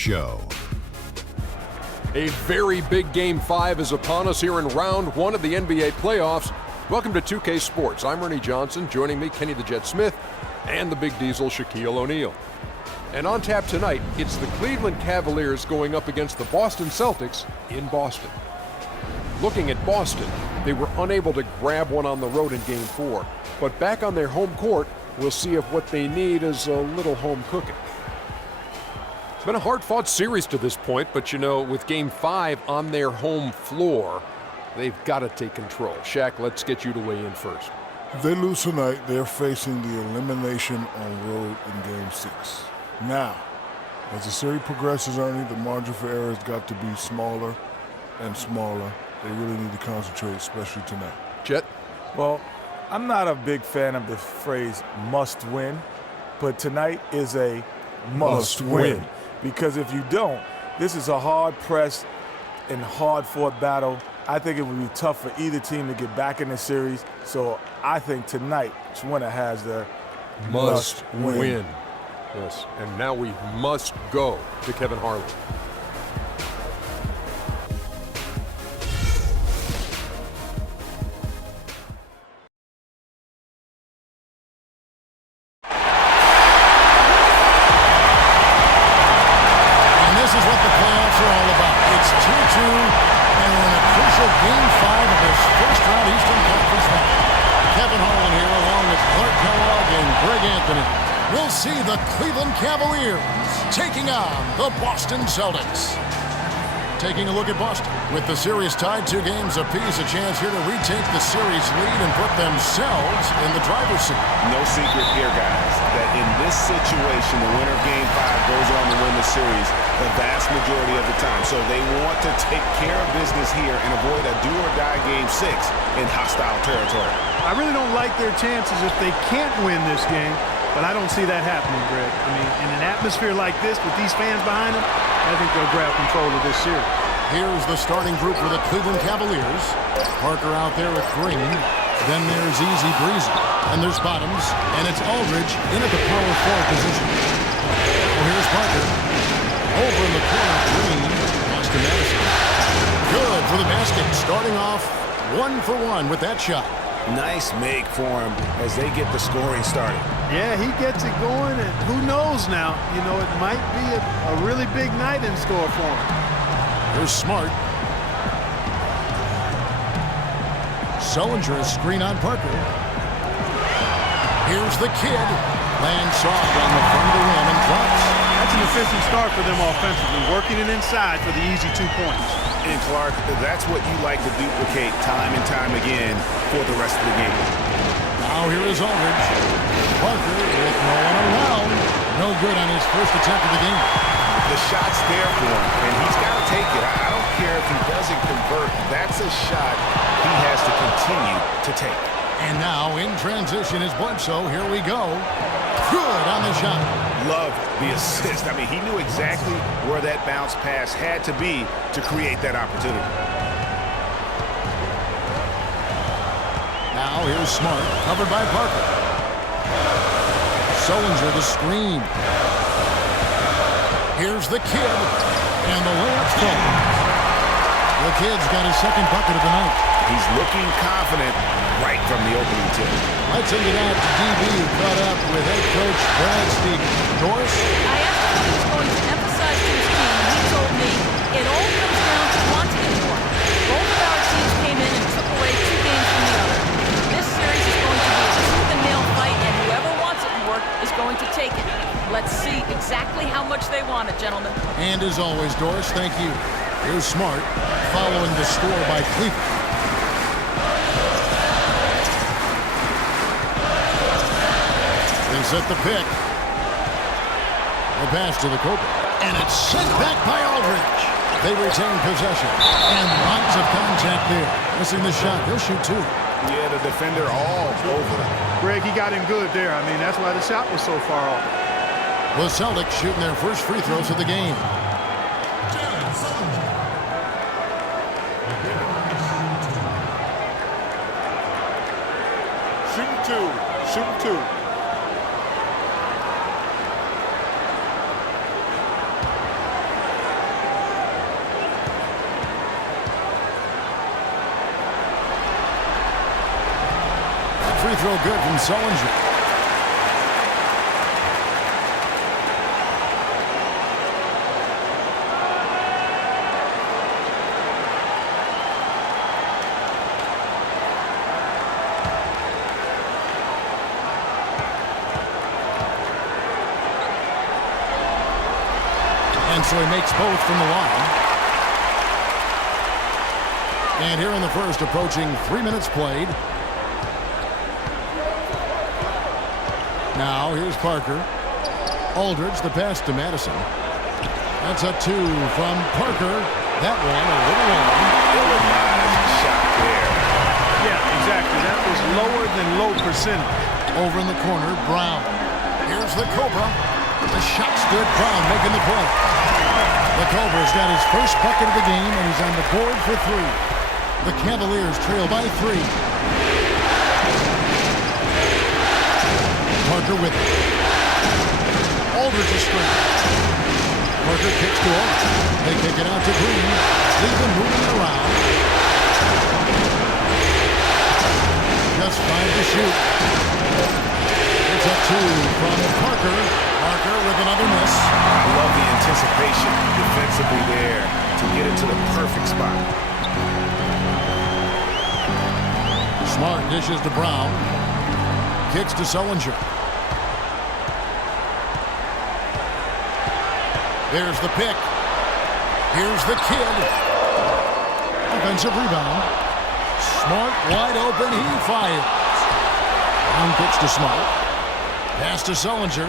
Show. A very big Game 5 is upon us here in Round 1 of the NBA playoffs. Welcome to 2K Sports. I'm Ernie Johnson. Joining me, Kenny the Jet Smith, and the Big Diesel, Shaquille O'Neal. And on tap tonight, it's the Cleveland Cavaliers going up against the Boston Celtics in Boston. Looking at Boston, they were unable to grab one on the road in Game 4. But back on their home court, we'll see if what they need is a little home cooking. It's been a hard-fought series to this point, but you know, with Game 5 on their home floor, they've got to take control. Shaq, let's get you to weigh in first. If they lose tonight, they're facing the elimination on road in Game 6. Now, as the series progresses, Ernie, the margin for error has got to be smaller and smaller. They really need to concentrate, especially tonight. Jet? Well, I'm not a big fan of the phrase must win, but tonight is a must win. Because if you don't, this is a hard-pressed and hard-fought battle. I think it would be tough for either team to get back in the series. So I think tonight's winner has the must win. Yes, and now we must go to Kevin Harlan. We'll see the Cleveland Cavaliers taking on the Boston Celtics. Taking a look at Boston. With the series tied 2 games apiece, a chance here to retake the series lead and put themselves in the driver's seat. No secret here, guys, that in this situation, the winner of Game 5 goes on to win the series the vast majority of the time. So they want to take care of business here and avoid a do-or-die Game 6 in hostile territory. I really don't like their chances if they can't win this game, but I don't see that happening, Greg. I mean, in an atmosphere like this with these fans behind them, I think they'll grab control of this series. Here's the starting group for the Cleveland Cavaliers. Parker out there at Green. Then there's Easy Breezy. And there's Bottoms. And it's Aldridge in at the power forward position. Well, here's Parker. Over in the corner, Green. Pass to Madison. Good for the basket. Starting off 1 for 1 with that shot. Nice make for him as they get the scoring started. Yeah, he gets it going, and who knows now? You know, it might be a really big night in store for him. Here's Smart. Sullinger, a screen on Parker. Here's the kid. Lands soft on the front of the rim and drops. That's an efficient start for them offensively, working it inside for the easy 2 points. And Clark, that's what you like to duplicate time and time again for the rest of the game. Now here is Aldridge. Parker with no one around. No good on his first attempt of the game. The shot's there for him, and he's got to take it. I don't care if he doesn't convert. That's a shot he has to continue to take. And now in transition is Bledsoe. Here we go. Good on the shot. Love the assist. I mean, he knew exactly where that bounce pass had to be to create that opportunity. Now here's Smart, covered by Parker. Sullinger the screen. Here's the kid, and the layup's falling. The kid's got his second bucket of the night. He's looking confident right from the opening tip. Let's send it out to DB, who caught up with head coach Brad Stevens. Doris? I asked him if he was going to emphasize to his team, and he told me it all comes down to wanting more. Both of our teams came in and took away 2 games from the other. This series is going to be a tooth-and-nail fight, and whoever wants it more is going to take it. Let's see exactly how much they want it, gentlemen. And as always, Doris, thank you. Here's Smart, following the score by Cleveland. They set the pick. The pass to the Cobra. And it's sent back by Aldridge. They retain possession. And lots of contact there. Missing the shot. He'll shoot 2. Yeah, the defender all over him. Greg, he got him good there. I mean, that's why the shot was so far off. The Celtics shooting their first free throws of the game. Shooting 2. free throw good from Sullinger. And so he makes both from the line. And here in the first, approaching 3 minutes played. Now here's Parker. Aldridge, the pass to Madison. That's a 2 from Parker. That one a little long. Ill-advised shot there. Yeah, exactly. That was lower than low percentage. Over in the corner, Brown. Here's the Cobra. The shot's good. Brown making the play. The Cobra's got his first bucket of the game, and he's on the board for 3. The Cavaliers trail by 3. Parker with it. Aldridge is straight. Parker kicks to Aldridge. They kick it out to Green. Cleveland moving around. Just 5 to shoot. It's a 2 from Parker. Parker with another miss. I love the anticipation defensively there to get it to the perfect spot. Smart dishes to Brown. Kicks to Sullinger. There's the pick. Here's the kid. Offensive rebound. Smart wide open. He fires. Brown kicks to Smart. Pass to Sullinger.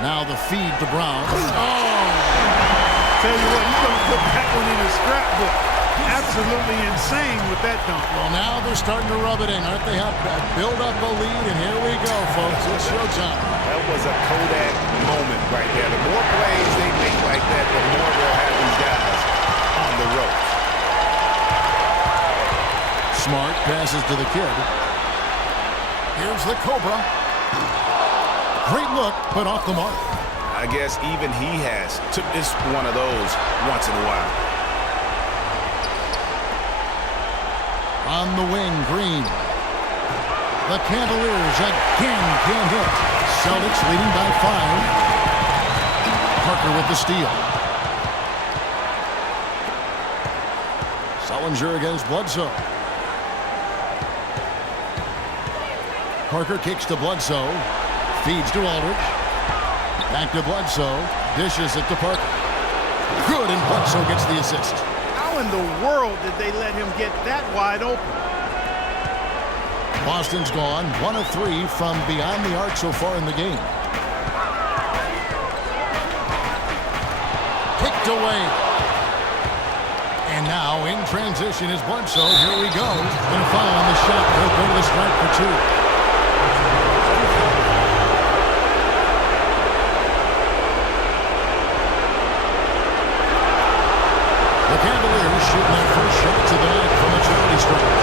Now the feed to Brown. Oh! Tell you what, he's going to put that one in his scrapbook. Absolutely insane with that dunk. Well, now they're starting to rub it in, aren't they? Have build up a lead, and here we go, folks. It's showtime. That was a Kodak moment right there. The more plays they make like that, the more they'll have these guys on the ropes. Smart passes to the kid. Here's the Cobra. Great look, but off the mark. I guess even he took this one of those once in a while. On the wing, Green. The Cavaliers again can't hit. Celtics leading by 5. Parker with the steal. Sullinger against Bledsoe. Parker kicks to Bledsoe. Feeds to Aldridge. Back to Bledsoe. Dishes it to Parker. Good, and Bledsoe gets the assist. How in the world did they let him get that wide open? Boston's gone 1 of 3 from beyond the arc so far in the game. Kicked away. And now in transition is Bledsoe. Here we go. And a foul on the shot. He'll go to the strike for 2. The Cavaliers shooting their first shot to the night from a charity stripe.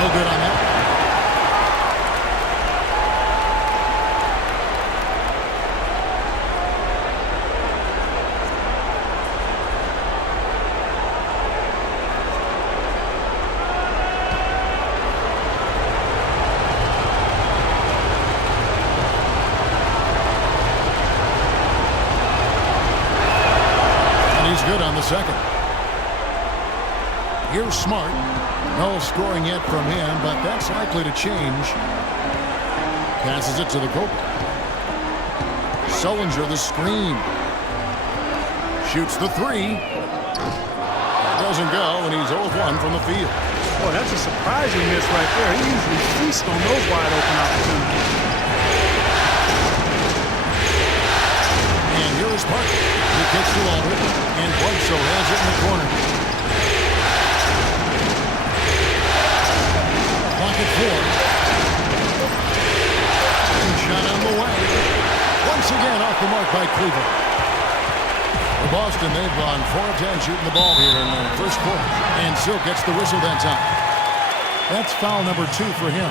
No good on that. Good on the second. Here's Smart. No scoring yet from him, but that's likely to change. Passes it to the Cobra. Sullinger the screen. Shoots the 3. That doesn't go, and he's 0-1 from the field. Boy, that's a surprising miss right there. He usually feasts on those wide open opportunities. And here is Parker. He kicks to Aldridge, and Bledsoe has it in the corner. Clock at 4. And shot on the way. Once again off the mark by Cleveland. For Boston, they've gone 4 of 10 shooting the ball here in the first quarter. And Silk gets the whistle that time. That's foul number 2 for him.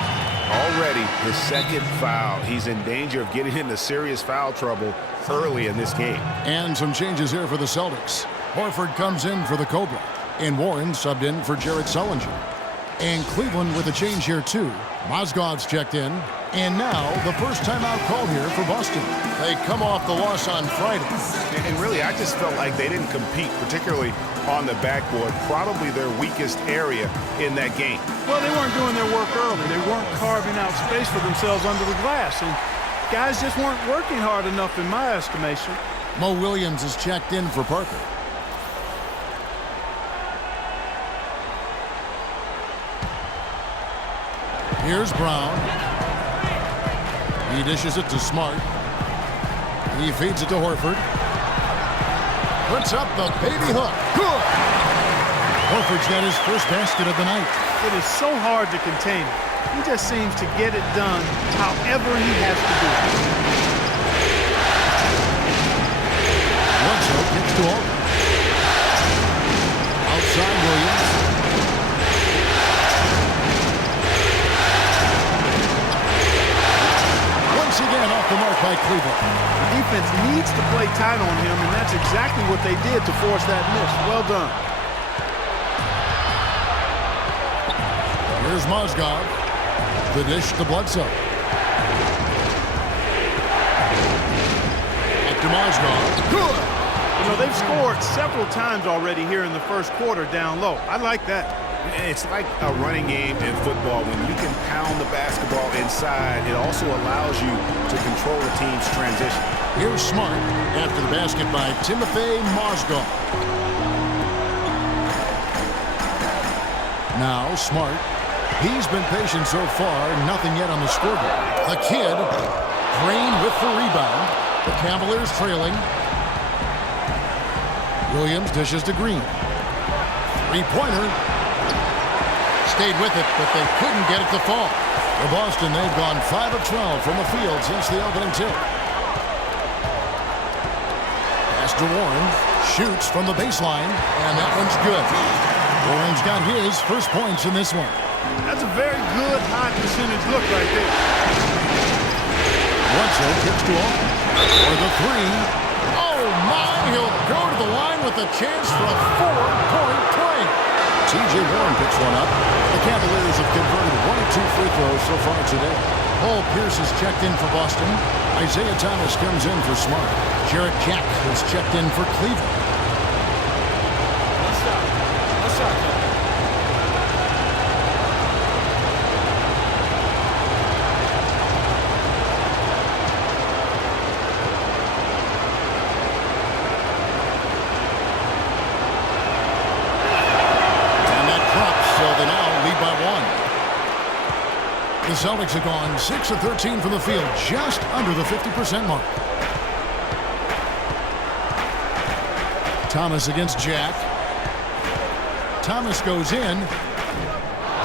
Already his second foul. He's in danger of getting into serious foul trouble early in this game. And some changes here for the Celtics. Horford comes in for the Cobra. And Warren subbed in for Jared Sullinger. And Cleveland with a change here too. Mozgov's checked in. And now the first timeout call here for Boston. They come off the loss on Friday. And really, I just felt like they didn't compete, particularly on the backboard, probably their weakest area in that game. Well, they weren't doing their work early. They weren't carving out space for themselves under the glass. And guys just weren't working hard enough in my estimation. Mo Williams is checked in for Parker. Here's Brown. He dishes it to Smart. He feeds it to Horford. Puts up the baby hook. Good! Horford's got his first basket of the night. It is so hard to contain him. He just seems to get it done however he has to do it. Bledsoe kicks to Aldridge. Outside Williams. Once again off the mark by Cleveland. The defense needs to play tight on him, and that's exactly what they did to force that miss. Well done. Here's Mozgov. The dish to Bledsoe. Back to Mozgov. Good! You know, they've scored several times already here in the first quarter down low. I like that. It's like a running game in football. When you can pound the basketball inside, it also allows you to control the team's transition. Here's Smart after the basket by Timothy Mozgov. Now Smart. He's been patient so far, nothing yet on the scoreboard. The kid, Green with the rebound. The Cavaliers trailing. Williams dishes to Green. Three-pointer. Stayed with it, but they couldn't get it to fall. For Boston, they've gone 5 of 12 from the field since the opening tip. Pass to Warren. Shoots from the baseline, and that one's good. Warren's got his first points in this one. That's a very good high percentage look right there. Bledsoe kicks to him for the 3. Oh my, he'll go to the line with a chance for a 4-point play. T.J. Warren picks one up. The Cavaliers have converted 1 of 2 free throws so far today. Paul Pierce is checked in for Boston. Isaiah Thomas comes in for Smart. Jarrett Jack is checked in for Cleveland. The Celtics have gone 6 of 13 from the field, just under the 50% mark. Thomas against Jack. Thomas goes in.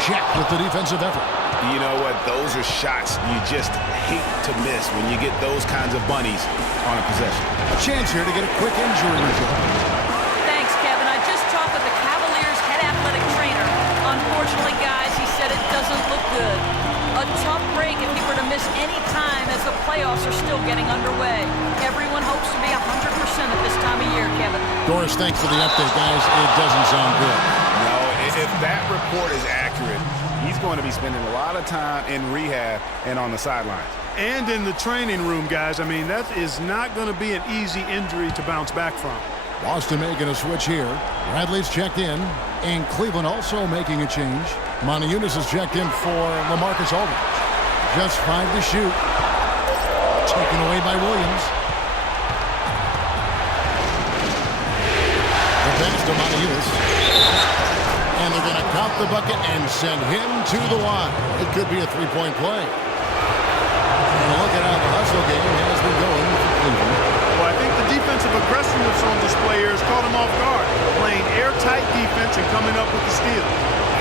Jack with the defensive effort. You know what? Those are shots you just hate to miss when you get those kinds of bunnies on a possession. A chance here to get a quick injury result. Thanks, Kevin. I just talked with the Cavaliers' head athletic trainer. Unfortunately, guys, he said it doesn't look good. A tough break if he were to miss any time as the playoffs are still getting underway. Everyone hopes to be 100% at this time of year, Kevin. Doris, thanks for the update, guys. It doesn't sound good. No, if that report is accurate, he's going to be spending a lot of time in rehab and on the sidelines. And in the training room, guys. I mean, that is not going to be an easy injury to bounce back from. Boston making a switch here. Bradley's checked in. And Cleveland also making a change. Montejunas is checked in for LaMarcus Aldridge. Just 5 to shoot. Taken away by Williams. The pass to Montejunas. And they're going to count the bucket and send him to the line. It could be a 3-point play. And look at how the hustle game has been going for Cleveland. Well, I think the defensive aggressiveness on display here has caught him off guard. Playing airtight defense and coming up with the steal.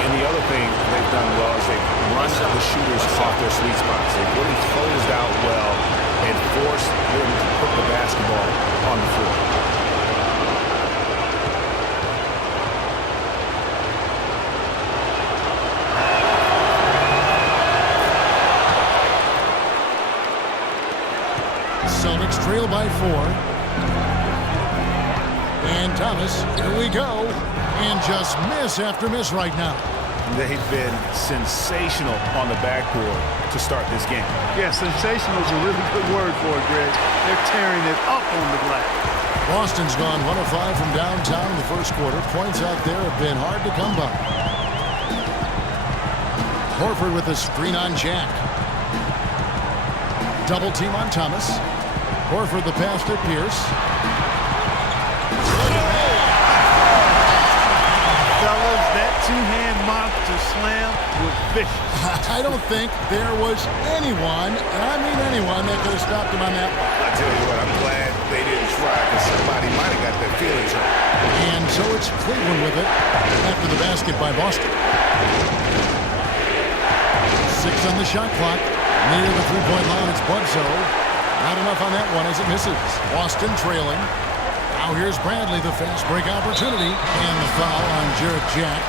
And the other thing they've done well is they've run the shooters off their sweet spots. They've really closed out well and force them to put the basketball on the floor. Celtics trail by 4. And Thomas, here we go. And just miss after miss right now. They've been sensational on the backboard to start this game. Yeah, sensational is a really good word for it, Greg. They're tearing it up on the glass. Boston's gone 1 of 5 from downtown in the first quarter. Points out there have been hard to come by. Horford with a screen on Jack. Double team on Thomas. Horford the pass to Pierce. Fellas, that two-hand monster slam was vicious. I don't think there was anyone, and I mean anyone, that could have stopped him on that one. I tell you what, I'm glad they didn't try because somebody might have got their feelings hurt. And so it's Cleveland with it after the basket by Boston. 6 on the shot clock. Near the three-point line, it's Bledsoe. Not enough on that one as it misses. Boston trailing. Now here's Bradley, the fast break opportunity. And the foul on Jarrett Jack.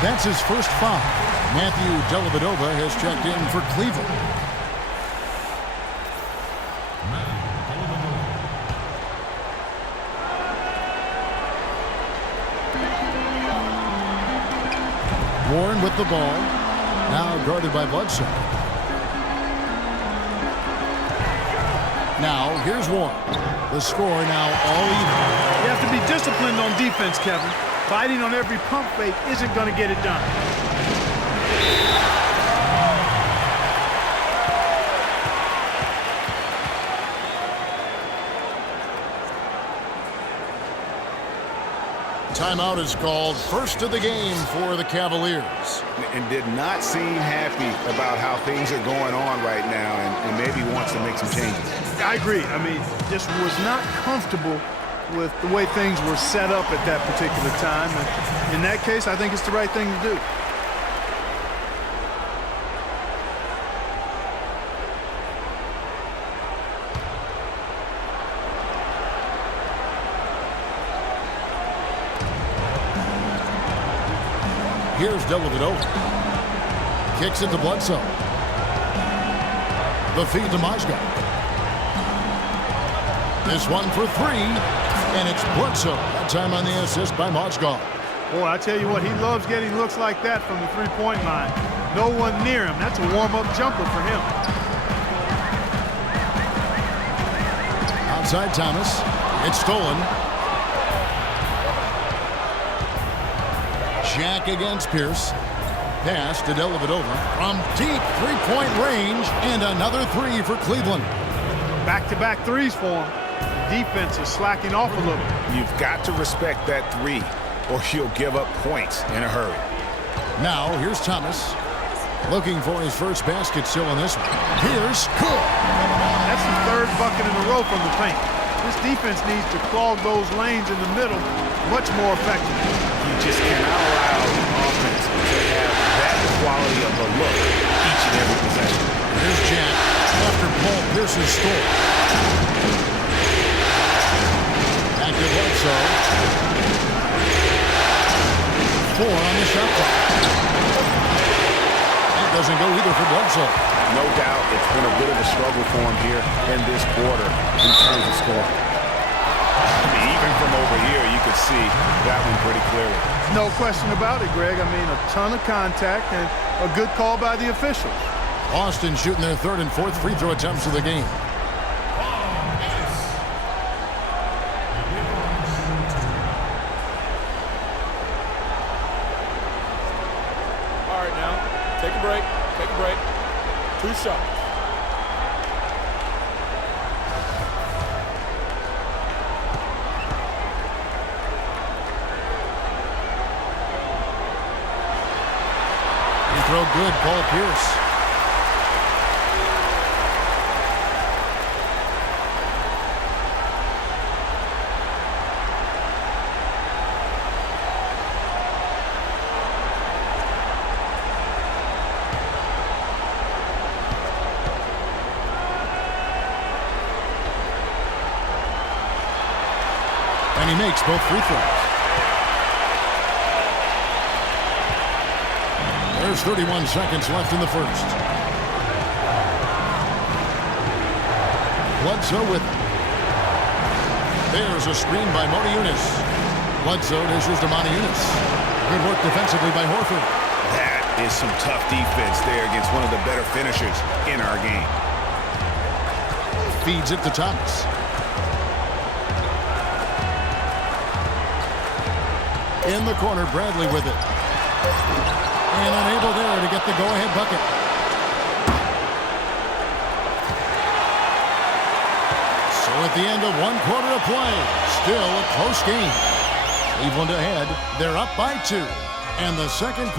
That's his first foul. Matthew Dellavedova has checked in for Cleveland. Warren with the ball. Now guarded by Bledsoe. Now here's Warren. The score now all even. You have to be disciplined on defense, Kevin. Fighting on every pump fake isn't going to get it done. Timeout is called. First of the game for the Cavaliers. And did not seem happy about how things are going on right now and maybe wants to make some changes. I agree. I mean, just was not comfortable with the way things were set up at that particular time. And in that case, I think it's the right thing to do. Here's Dellavedova. Kicks it to Bledsoe. The feed to Mozgov. This one for 3, and it's Bledsoe. That time on the assist by Mozgov. Boy, I tell you what, he loves getting looks like that from the three-point line. No one near him. That's a warm-up jumper for him. Outside Thomas. It's stolen. Jack against Pierce. Pass to Dellavedova from deep three-point range, and another 3 for Cleveland. Back-to-back threes for him. Defense is slacking off a little. You've got to respect that 3, or you'll give up points in a hurry. Now here's Thomas, looking for his first basket still in this one. Pierce, good. That's the third bucket in a row from the paint. This defense needs to clog those lanes in the middle much more effectively. You just cannot allow the offense to have that quality of a look each and every possession. Here's Jack after Paul Pierce's score. Back to Bledsoe. 4 on the shot clock. That doesn't go either for Bledsoe. No doubt it's been a bit of a struggle for him here in this quarter in terms of scoring. I mean, even from over here, you could see that one pretty clearly. No question about it, Greg. I mean, a ton of contact and a good call by the officials. Boston shooting their 3rd and 4th free throw attempts of the game. All right, now, take a break. Take a break. 2 shots. Throw good, Paul Pierce. And he makes both free throws. There's 31 seconds left in the first. Bledsoe with it. There's a screen by Motiejunas. Bledsoe dishes to Motiejunas. Good work defensively by Horford. That is some tough defense there against one of the better finishers in our game. Feeds it to Thomas. In the corner, Bradley with it. And unable there to get the go-ahead bucket. So at the end of 1 quarter of play, still a close game. Cleveland ahead. They're up by 2. And the second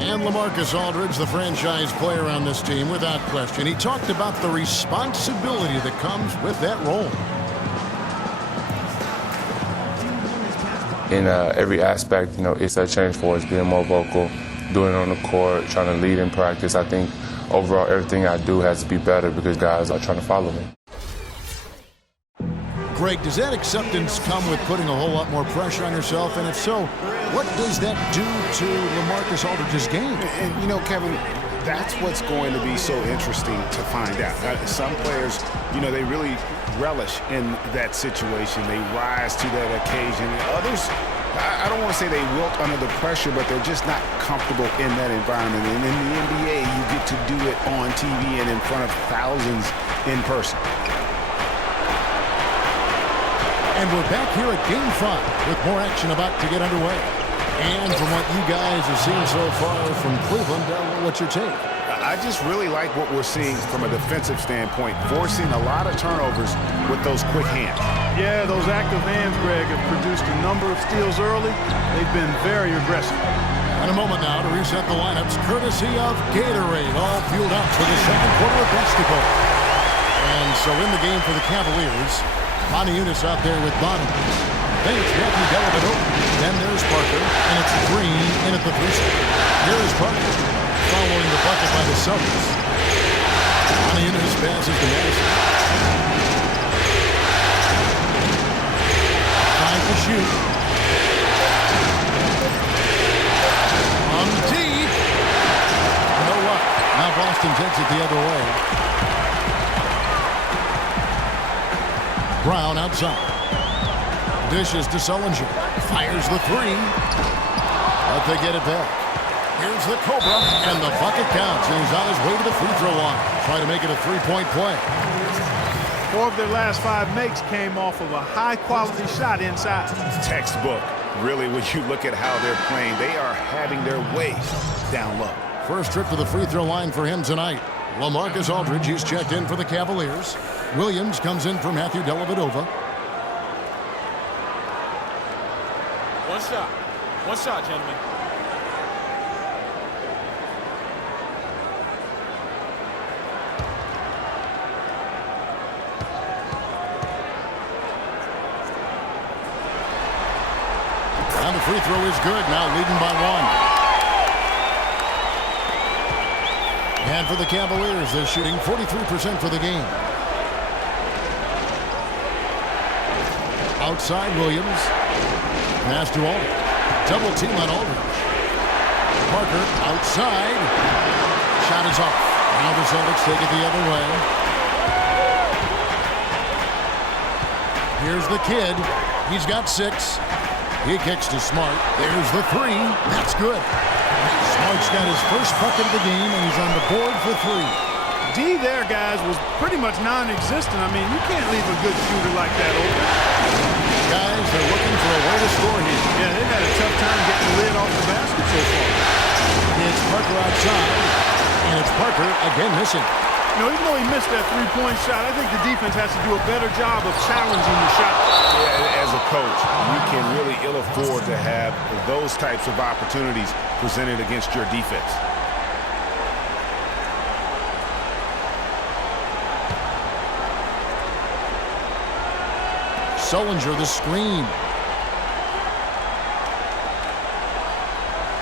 And LaMarcus Aldridge, the franchise player on this team, without question. He talked about the responsibility that comes with that role. In every aspect, it's a change for us, being more vocal, doing it on the court, trying to lead in practice. I think overall everything I do has to be better because guys are trying to follow me. Greg, does that acceptance come with putting a whole lot more pressure on yourself? And if so, what does that do to LaMarcus Aldridge's game? And Kevin, that's what's going to be so interesting to find out. Some players, they really relish in that situation. They rise to that occasion. Others, I don't want to say they wilt under the pressure, but they're just not comfortable in that environment. And in the NBA, you get to do it on TV and in front of thousands in person. And we're back here at Game 5 with more action about to get underway. And from what you guys have seen so far from Cleveland, what's your take? I just really like what we're seeing from a defensive standpoint, forcing a lot of turnovers with those quick hands. Yeah, those active hands, Greg, have produced a number of steals early. They've been very aggressive. In a moment now to reset the lineups, courtesy of Gatorade, all fueled up for the second quarter of basketball. And so in the game for the Cavaliers, Motiejunas out there with Bonham. Then it's Matthew Dellavedova. Then there's Parker, and it's Green in at the 3-spot. Here's Parker, following the bucket by the Celtics. Motiejunas passes to Madison. Time to shoot. From deep. You know what? Now Boston takes it the other way. Brown outside. Dishes to Sullinger. Fires the 3. But they get it back. Here's the Cobra, and the bucket counts. He's on his way to the free throw line. Trying to make it a 3-point play. 4 of their last 5 makes came off of a high-quality shot inside. Textbook. Really, when you look at how they're playing, they are having their way down low. First trip to the free throw line for him tonight. LaMarcus Aldridge, he's checked in for the Cavaliers. Williams comes in for Matthew Dellavedova. One shot, gentlemen. And the free throw is good, now leading by 1. And for the Cavaliers, they're shooting 43% for the game. Outside Williams. Pass to Aldridge. Double team on Aldridge. Parker outside. Shot is off. Now the Celtics take it the other way. Here's the kid. He's got 6. He kicks to Smart. There's the 3. That's good. Smart's got his first bucket of the game, and he's on the board for 3. D there, guys, was pretty much non-existent. I mean, you can't leave a good shooter like that open. Guys, they're looking for a way to score here. Yeah, they've had a tough time getting the lid off the basket so far. It's Parker outside, and it's Parker again missing. Even though he missed that 3-point shot, I think the defense has to do a better job of challenging the shot. Yeah, as a coach, you can really ill afford to have those types of opportunities presented against your defense. Sullinger the screen.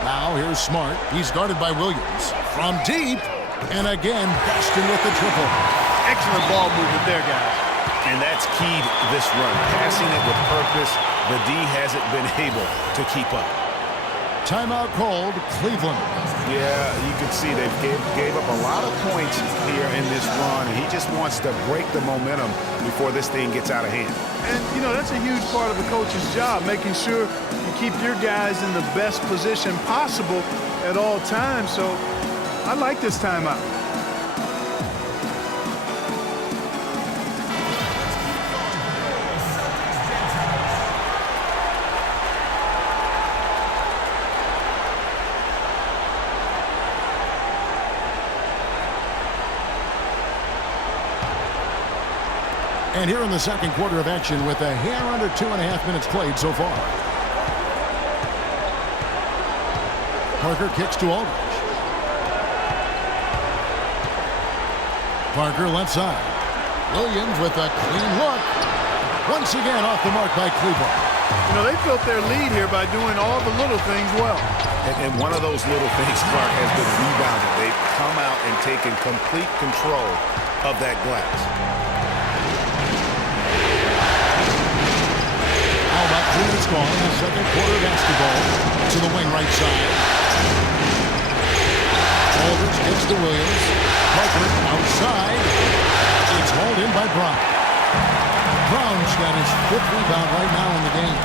Now here's Smart. He's guarded by Williams. From deep. And again, Boston with the triple. Excellent ball movement there, guys. And that's keyed this run. Passing it with purpose. The D hasn't been able to keep up. Timeout called, Cleveland. Yeah, you can see they gave up a lot of points here in this run. And he just wants to break the momentum before this thing gets out of hand. And, you know, that's a huge part of a coach's job, making sure you keep your guys in the best position possible at all times. So I like this timeout. And here in the second quarter of action with a hair under 2.5 minutes played so far. Parker kicks to Aldridge. Parker left side. Williams with a clean look. Once again off the mark by Cleveland. You know, they built their lead here by doing all the little things well. And one of those little things, Clark, has been rebounded. They've come out and taken complete control of that glass. How about 2 minutes gone in the second quarter of basketball to the wing right side. Aldridge kicks to Williams. Parker outside. It's hauled in by Brown. Brown's got his 5th rebound right now in the game.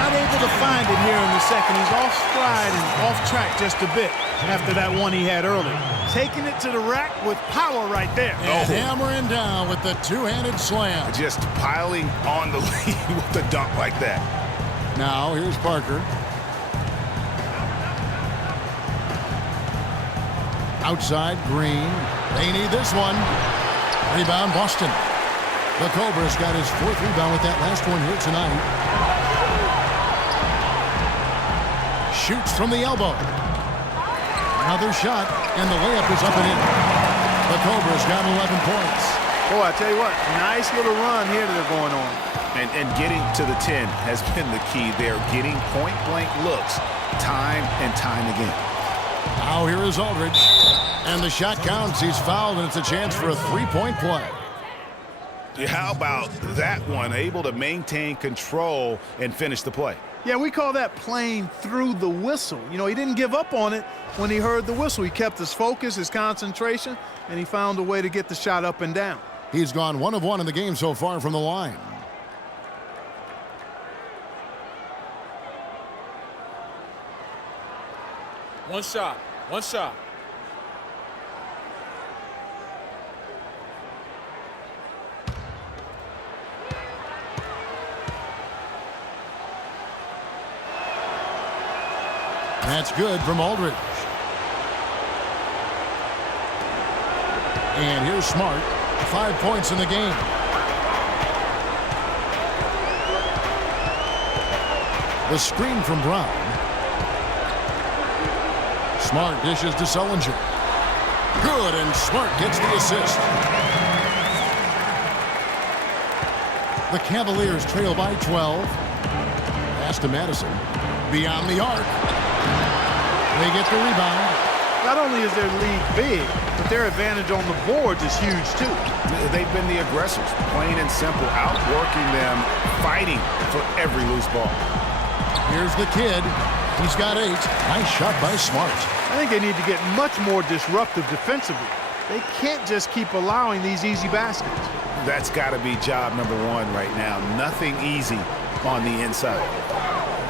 Not able to find it here in the second. He's off stride and off track just a bit after that one he had early. Taking it to the rack with power right there. And hammering down with the two-handed slam. Just piling on the lead with the dunk like that. Now here's Parker. Outside, Green. They need this one. Rebound, Boston. The Cobra's got his 4th rebound with that last one here tonight. Shoots from the elbow. Another shot, and the layup is up and in. The Cobra's got 11 points. Boy, I tell you what, nice little run here that they're going on. And getting to the 10 has been the key there. Getting point-blank looks time and time again. Now here is Aldridge. And the shot counts. He's fouled, and it's a chance for a 3-point play. How about that one? Able to maintain control and finish the play. Yeah, we call that playing through the whistle. You know, he didn't give up on it when he heard the whistle. He kept his focus, his concentration, and he found a way to get the shot up and down. He's gone 1 of 1 in the game so far from the line. One shot. One shot. That's good from Aldridge. And here's Smart. 5 points in the game. The screen from Brown. Smart dishes to Sullinger. Good, and Smart gets the assist. The Cavaliers trail by 12. Pass to Madison. Beyond the arc. They get the rebound. Not only is their lead big, but their advantage on the boards is huge, too. They've been the aggressors, plain and simple, outworking them, fighting for every loose ball. Here's the kid. He's got 8. Nice shot by Smart. I think they need to get much more disruptive defensively. They can't just keep allowing these easy baskets. That's got to be job number 1 right now. Nothing easy on the inside.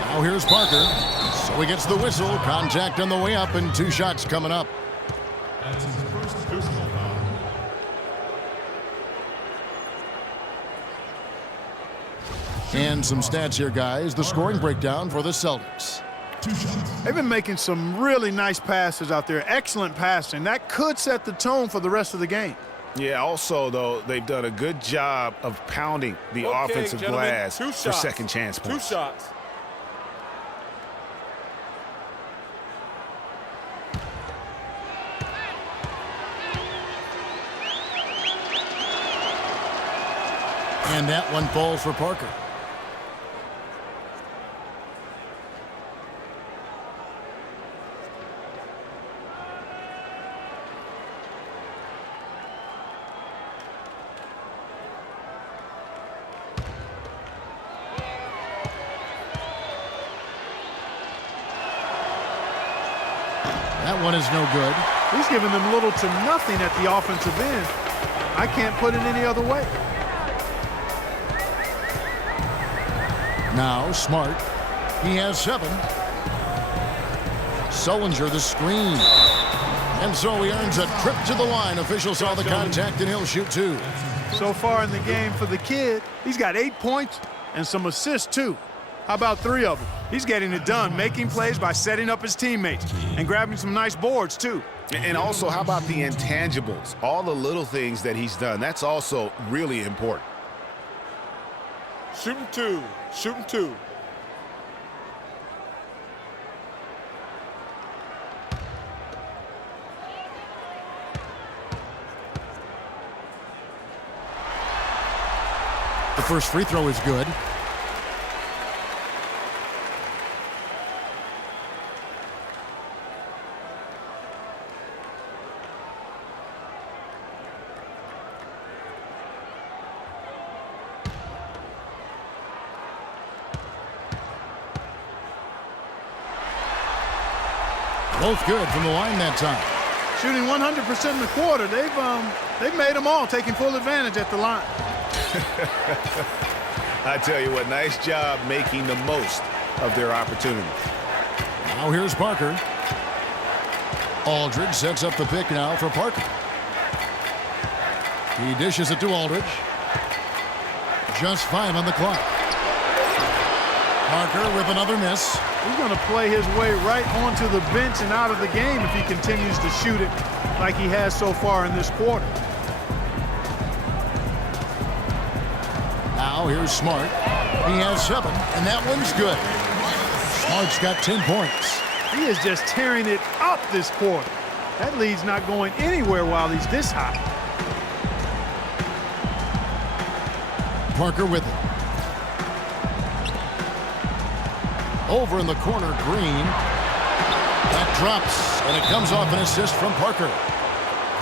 Now here's Parker. So he gets the whistle. Contact on the way up, and 2 shots coming up. That's his first personal foul. And some stats here, guys. The scoring breakdown for the Celtics. 2 shots. They've been making some really nice passes out there. Excellent passing. That could set the tone for the rest of the game. Yeah, also, though, they've done a good job of pounding the offensive glass for second chance points. 2 shots. And that one falls for Parker. That one is no good. He's giving them little to nothing at the offensive end. I can't put it any other way. Now Smart. He has 7. Sullinger the screen. And so he earns a trip to the line. Officials saw the contact and he'll shoot 2. So far in the game for the kid, he's got 8 points and some assists too. How about 3 of them? He's getting it done, making plays by setting up his teammates and grabbing some nice boards too. And also, how about the intangibles? All the little things that he's done. That's also really important. Shooting 2. Shooting 2. The first free throw is good. Both good from the line that time. Shooting 100% in the quarter. They've made them all, taking full advantage at the line. I tell you what, nice job making the most of their opportunity. Now here's Parker. Aldridge sets up the pick now for Parker. He dishes it to Aldridge. Just 5 on the clock. Parker with another miss. He's going to play his way right onto the bench and out of the game if he continues to shoot it like he has so far in this quarter. Now here's Smart. He has 7, and that one's good. Smart's got 10 points. He is just tearing it up this quarter. That lead's not going anywhere while he's this hot. Parker with it. Over in the corner, Green. That drops, and it comes off an assist from Parker.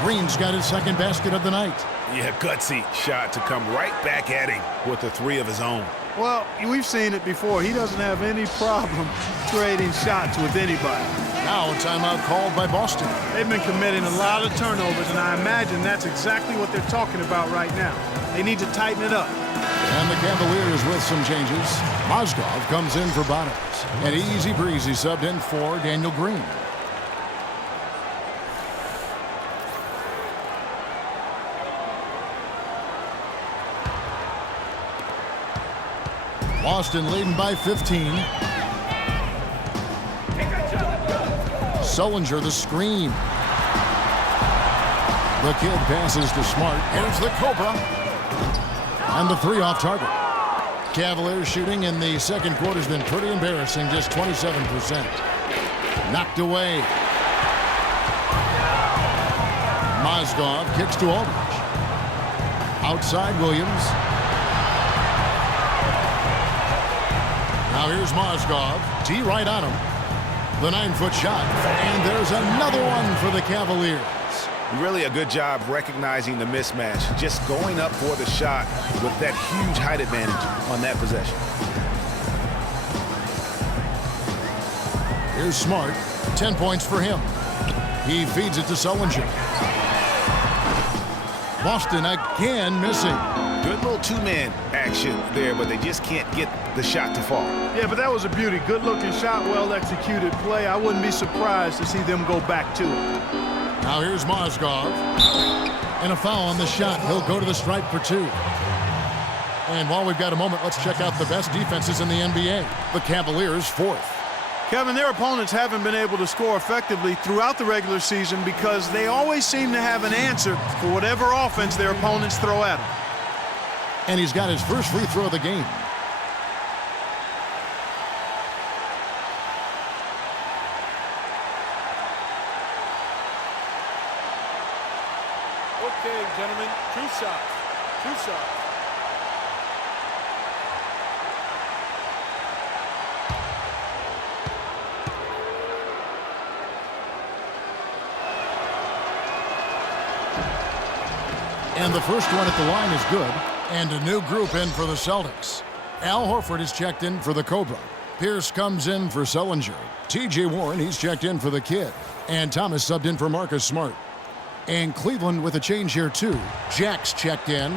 Green's got his second basket of the night. Yeah, gutsy shot to come right back at him with the 3 of his own. Well, we've seen it before. He doesn't have any problem trading shots with anybody. Now a timeout called by Boston. They've been committing a lot of turnovers, and I imagine that's exactly what they're talking about right now. They need to tighten it up. And the Cavaliers with some changes. Mozgov comes in for Bottoms. And easy breezy subbed in for Daniel Green. Boston leading by 15. Sullinger the screen. The kid passes to Smart. Here's the Cobra. And the 3 off target. Cavaliers shooting in the second quarter has been pretty embarrassing, just 27%. Knocked away. Mozgov kicks to Aldridge. Outside Williams. Now here's Mozgov. T right on him. The 9-foot shot. And there's another one for the Cavaliers. Really a good job recognizing the mismatch. Just going up for the shot with that huge height advantage on that possession. Here's Smart. 10 points for him. He feeds it to Sullinger. Boston again missing. Good little 2-man action there, but they just can't get the shot to fall. Yeah, but that was a beauty. Good-looking shot, well-executed play. I wouldn't be surprised to see them go back to it. Now here's Mozgov. And a foul on the shot. He'll go to the stripe for 2. And while we've got a moment, let's check out the best defenses in the NBA. The Cavaliers 4th. Kevin, their opponents haven't been able to score effectively throughout the regular season because they always seem to have an answer for whatever offense their opponents throw at them. And he's got his first free throw of the game. Okay, gentlemen, 2 shots. 2 shots. And the first one at the line is good. And a new group in for the Celtics. Al Horford is checked in for the Cobra. Pierce comes in for Sullinger. T.J. Warren, he's checked in for the kid. And Thomas subbed in for Marcus Smart. And Cleveland with a change here, too. Jack's checked in.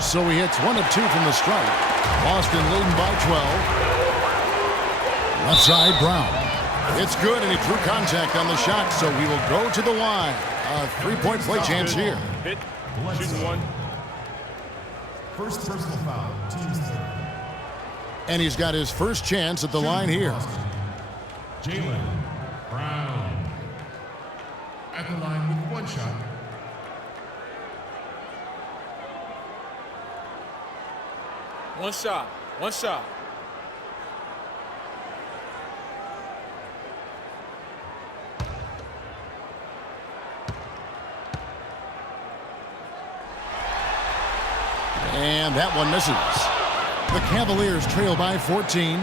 So he hits 1 of 2 from the strike. Boston leading by 12. Left side, Brown. It's good, and he drew contact on the shot, so he will go to the line. A 3-point play chance here. Hit. Shooting 1. First personal foul, team's third. And he's got his first chance at the line here. Jaylen Brown. At the line with 1 shot. One shot. One shot. And that one misses. The Cavaliers trail by 14.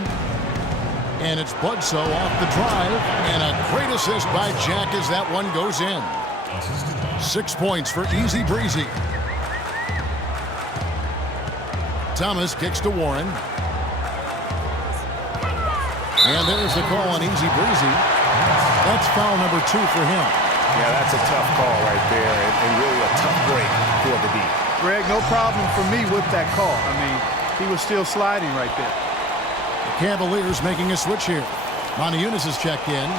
And it's Bledsoe off the drive. And a great assist by Jack as that one goes in. 6 points for Easy Breezy. Thomas kicks to Warren. And there's the call on Easy Breezy. That's foul number 2 for him. Yeah, that's a tough call right there, and really a tough break for the D. Greg, no problem for me with that call. I mean, he was still sliding right there. The Cavaliers making a switch here. Moniunas is checked in.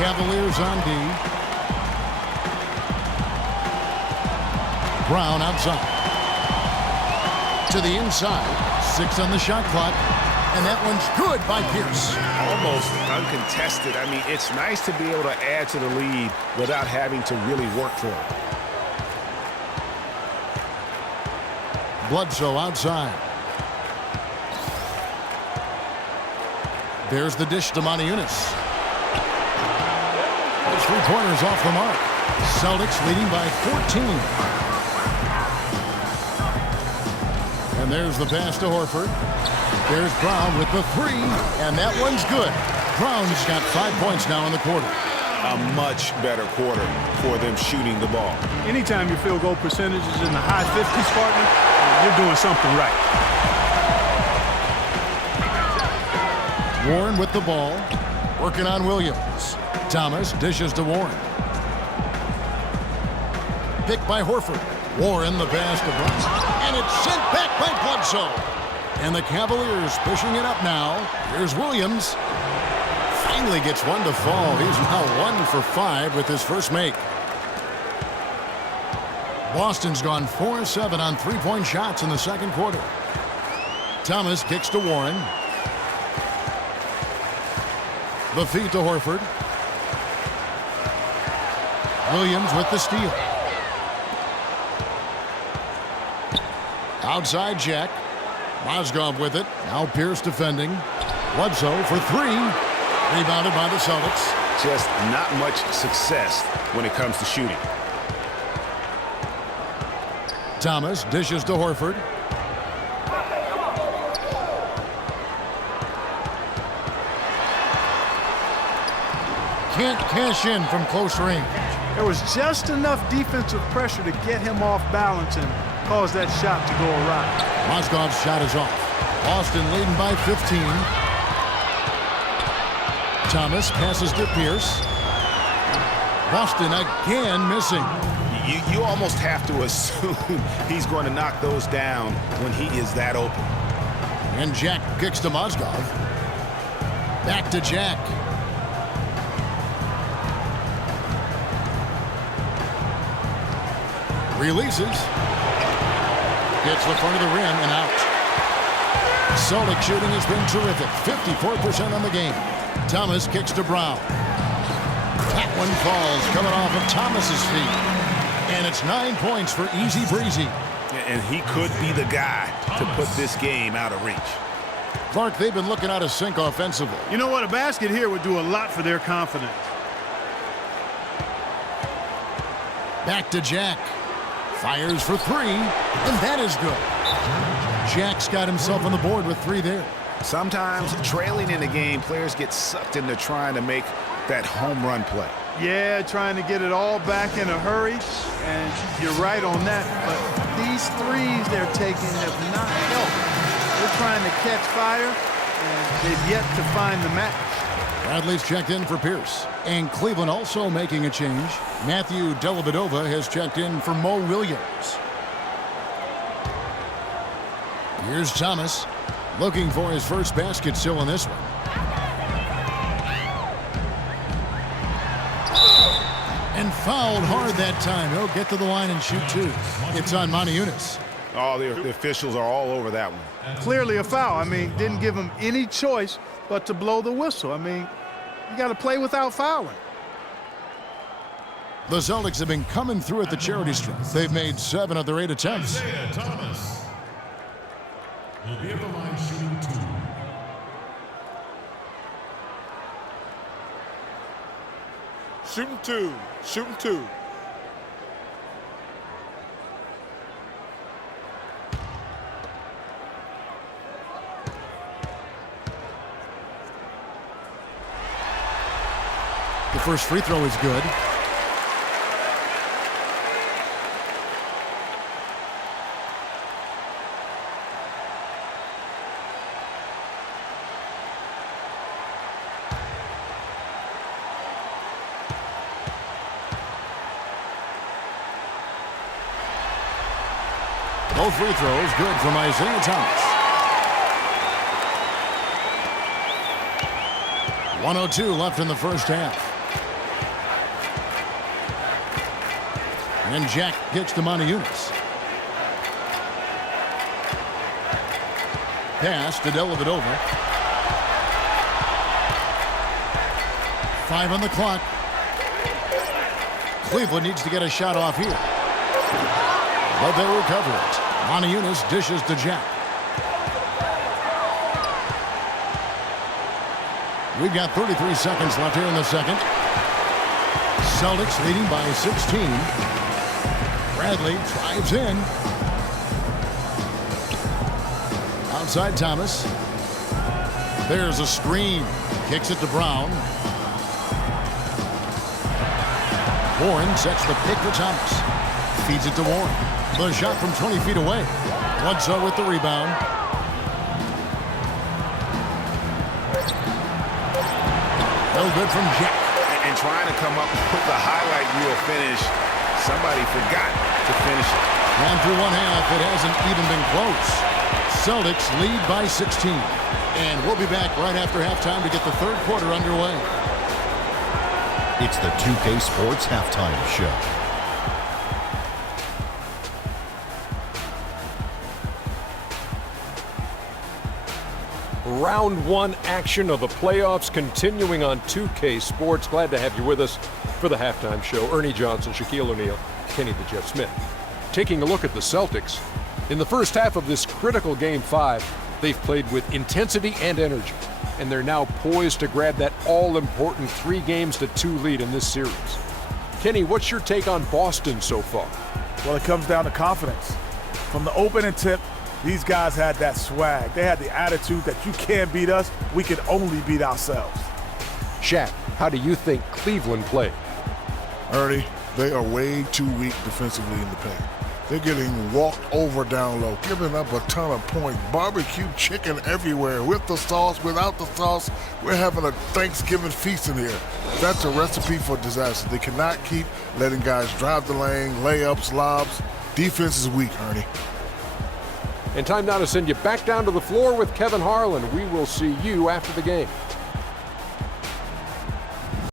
Cavaliers on D. Brown outside. To the inside. 6 on the shot clock. And that one's good by Pierce. Almost uncontested. I mean, it's nice to be able to add to the lead without having to really work for it. Bledsoe outside. There's the dish to Moniunas. The 3-pointers off the mark. Celtics leading by 14. And there's the pass to Horford. There's Brown with the 3, and that one's good. Brown's got 5 points now in the quarter. A much better quarter for them shooting the ball. Anytime your field goal percentage is in the high 50s, partner, you're doing something right. Warren with the ball. Working on Williams. Thomas dishes to Warren. Picked by Horford. Warren the pass to Brown. And it's sent back by Bledsoe. And the Cavaliers pushing it up now. Here's Williams. Finally gets one to fall. He's now 1 for 5 with his first make. Boston's gone 4-7 on 3-point shots in the second quarter. Thomas kicks to Warren. The feed to Horford. Williams with the steal. Outside Jack. Mozgov with it. Now Pierce defending. Bledsoe for 3. Rebounded by the Celtics. Just not much success when it comes to shooting. Thomas dishes to Horford. Can't cash in from close range. There was just enough defensive pressure to get him off balance and cause that shot to go awry. Mozgov's shot is off. Boston leading by 15. Thomas passes to Pierce. Boston again missing. You almost have to assume he's going to knock those down when he is that open. And Jack kicks to Mozgov. Back to Jack. Releases. Gets the front of the rim and out. Celtic shooting has been terrific. 54% on the game. Thomas kicks to Brown. That one falls, coming off of Thomas's feet. And it's 9 points for Easy Breezy. And he could be the guy to put this game out of reach. Clark, they've been looking out of sync offensively. You know what? A basket here would do a lot for their confidence. Back to Jack. Fires for 3, and that is good. Jack's got himself on the board with 3 there. Sometimes trailing in the game, players get sucked into trying to make that home run play. Yeah, trying to get it all back in a hurry, and you're right on that. But these threes they're taking have not helped. They're trying to catch fire, and they've yet to find the match. Bradley's checked in for Pierce. And Cleveland also making a change. Matthew Dellavedova has checked in for Mo Williams. Here's Thomas, looking for his first basket still in this one. And fouled hard that time. He'll get to the line and shoot two. It's on Moniunas. Oh, the officials are all over that one. Clearly a foul. I mean, didn't give him any choice but to blow the whistle. I mean, you got to play without fouling. The Celtics have been coming through at the charity stripe. They've made 7 of their 8 attempts. Isaiah Thomas will be at the line shooting 2. Shooting 2. Shooting 2. The first free throw is good. Both free throws good from Isaiah Thomas. 1:02 left in the first half. And Jack gets to Moniunas. Pass to Dellavedova. 5 on the clock. Cleveland needs to get a shot off here. But they recover it. Moniunas dishes to Jack. We've got 33 seconds left here in the second. Celtics leading by 16. Bradley drives in. Outside Thomas. There's a screen. Kicks it to Brown. Warren sets the pick for Thomas. Feeds it to Warren. The shot from 20 feet away. Bledsoe with the rebound. No good from Jack. And trying to come up with the highlight reel finish, somebody forgot to finish it. And through one half, it hasn't even been close. Celtics lead by 16. And we'll be back right after halftime to get the third quarter underway. It's the 2K Sports Halftime Show. Round 1 action of the playoffs continuing on 2K Sports. Glad to have you with us for the halftime show. Ernie Johnson, Shaquille O'Neal, Kenny the Jet Smith. Taking a look at the Celtics. In the first half of this critical Game 5, they've played with intensity and energy. And they're now poised to grab that all-important 3-2 lead in this series. Kenny, what's your take on Boston so far? Well, it comes down to confidence. From the opening tip, these guys had that swag. They had the attitude that you can't beat us, we can only beat ourselves. Shaq, how do you think Cleveland played? Ernie, they are way too weak defensively in the paint. They're getting walked over down low, giving up a ton of points. Barbecue chicken everywhere, with the sauce, without the sauce. We're having a Thanksgiving feast in here. That's a recipe for disaster. They cannot keep letting guys drive the lane, layups, lobs. Defense is weak, Ernie. And time now to send you back down to the floor with Kevin Harlan. We will see you after the game.